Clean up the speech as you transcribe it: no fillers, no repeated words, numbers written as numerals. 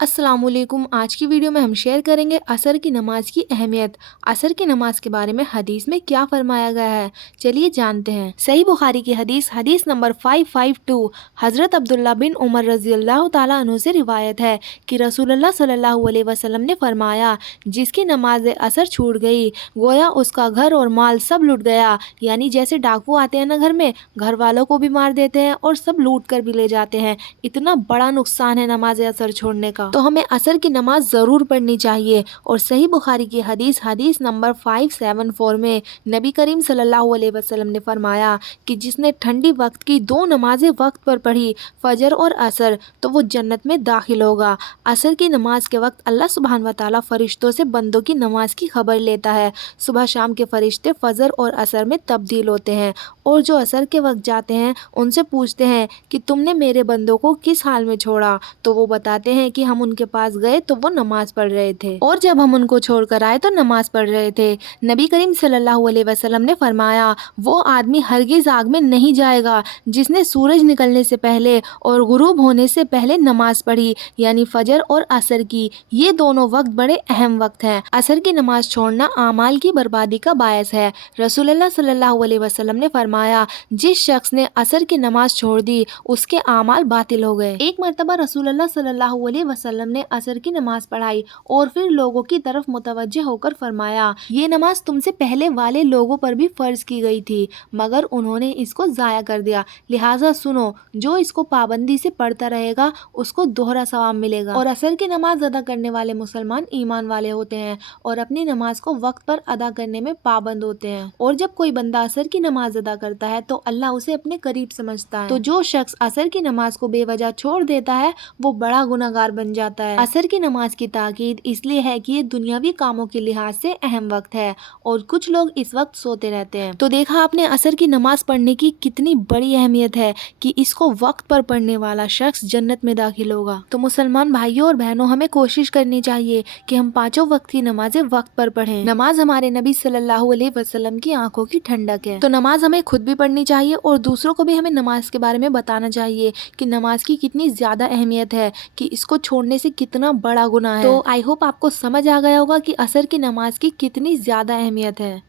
अस्सलाम वालेकुम। आज की वीडियो में हम शेयर करेंगे असर की नमाज की अहमियत। असर की नमाज के बारे में हदीस में क्या फरमाया गया है, चलिए जानते हैं। सही बुखारी की हदीस नंबर 552 हज़रत अब्दुल्ला बिन उमर रज़ी अल्लाह ताला अन्हु से रिवायत है कि रसूलुल्लाह सल्लल्लाहु अलैहि वसल्लम ने फरमाया, जिसकी नमाज असर छूट गई गोया उसका घर और माल सब लुट गया। यानी जैसे डाकू आते हैं ना घर में, घर वालों को भी मार देते हैं और सब लूट कर भी ले जाते हैं। इतना बड़ा नुकसान है नमाज असर छोड़ने का, तो हमें असर की नमाज जरूर पढ़नी चाहिए। और सही बुखारी की हदीस नंबर 574 में नबी करीम सल्लल्लाहु अलैहि वसल्लम ने फरमाया कि जिसने ठंडी वक्त की 2 नमाजें वक्त पर पढ़ी, फजर और असर, तो वो जन्नत में दाखिल होगा। असर की नमाज के वक्त अल्लाह सुब्हान व तआला फरिश्तों से बंदों की नमाज की खबर लेता है। सुबह शाम के फरिश्ते फजर और असर में तब्दील होते हैं और जो असर के वक्त जाते हैं उनसे पूछते हैं कि तुमने मेरे बंदों को किस हाल में छोड़ा, तो वो बताते हैं कि हम उनके पास गए तो वो नमाज पढ़ रहे थे, और जब हम उनको छोड़कर आए तो नमाज पढ़ रहे थे। नबी करीम सल्लल्लाहु अलैहि वसल्लम ने फरमाया, वो आदमी हरगिज आग में नहीं जाएगा जिसने सूरज निकलने से पहले और गुरूब होने से पहले नमाज पढ़ी, यानी फजर और असर की। ये दोनों वक्त बड़े अहम वक्त हैं। असर की नमाज छोड़ना आमाल की बर्बादी का बायस है। रसूलुल्लाह सल्लल्लाहु अलैहि वसल्लम ने फरमाया, जिस शख्स ने असर की नमाज छोड़ दी उसके आमाल बातिल हो गए। एक मरतबा रसूलुल्लाह सल्लल्लाहु अलैहि वसल्लम ने असर की नमाज पढ़ाई और फिर लोगों की तरफ मुतवज्जे होकर फरमाया, ये नमाज तुमसे पहले वाले लोगों पर भी फर्ज की गई थी मगर उन्होंने इसको जाया कर दिया, लिहाजा सुनो, जो इसको पाबंदी से पढ़ता रहेगा उसको दोहरा सवाब मिलेगा। और असर की नमाज अदा करने वाले मुसलमान ईमान वाले होते हैं और अपनी नमाज को वक्त पर अदा करने में पाबंद होते हैं। और जब कोई बंदा असर की नमाज अदा करता है तो अल्लाह उसे अपने करीब समझता है। तो जो शख्स असर की नमाज को बेवजह छोड़ देता है वो बड़ा गुनहगार बन जाता है। असर की नमाज की ताकीद इसलिए है कि ये दुनियावी कामों के लिहाज से अहम वक्त है और कुछ लोग इस वक्त सोते रहते हैं। तो देखा आपने असर की नमाज पढ़ने की कितनी बड़ी अहमियत है कि इसको वक्त पर पढ़ने वाला शख्स जन्नत में दाखिल होगा। तो मुसलमान भाइयों और बहनों, हमें कोशिश करनी चाहिए कि हम 5 वक्त की नमाजें वक्त पर पढ़ें। नमाज हमारे नबी सल्लल्लाहु अलैहि वसल्लम की आंखों की ठंडक है। तो नमाज हमें खुद भी पढ़नी चाहिए और दूसरों को भी हमें नमाज के बारे में बताना चाहिए कि नमाज की कितनी ज्यादा अहमियत है, कि इसको छोड़ने से कितना बड़ा गुनाह है। तो आई होप आपको समझ आ गया होगा कि असर की नमाज की कितनी ज्यादा अहमियत है।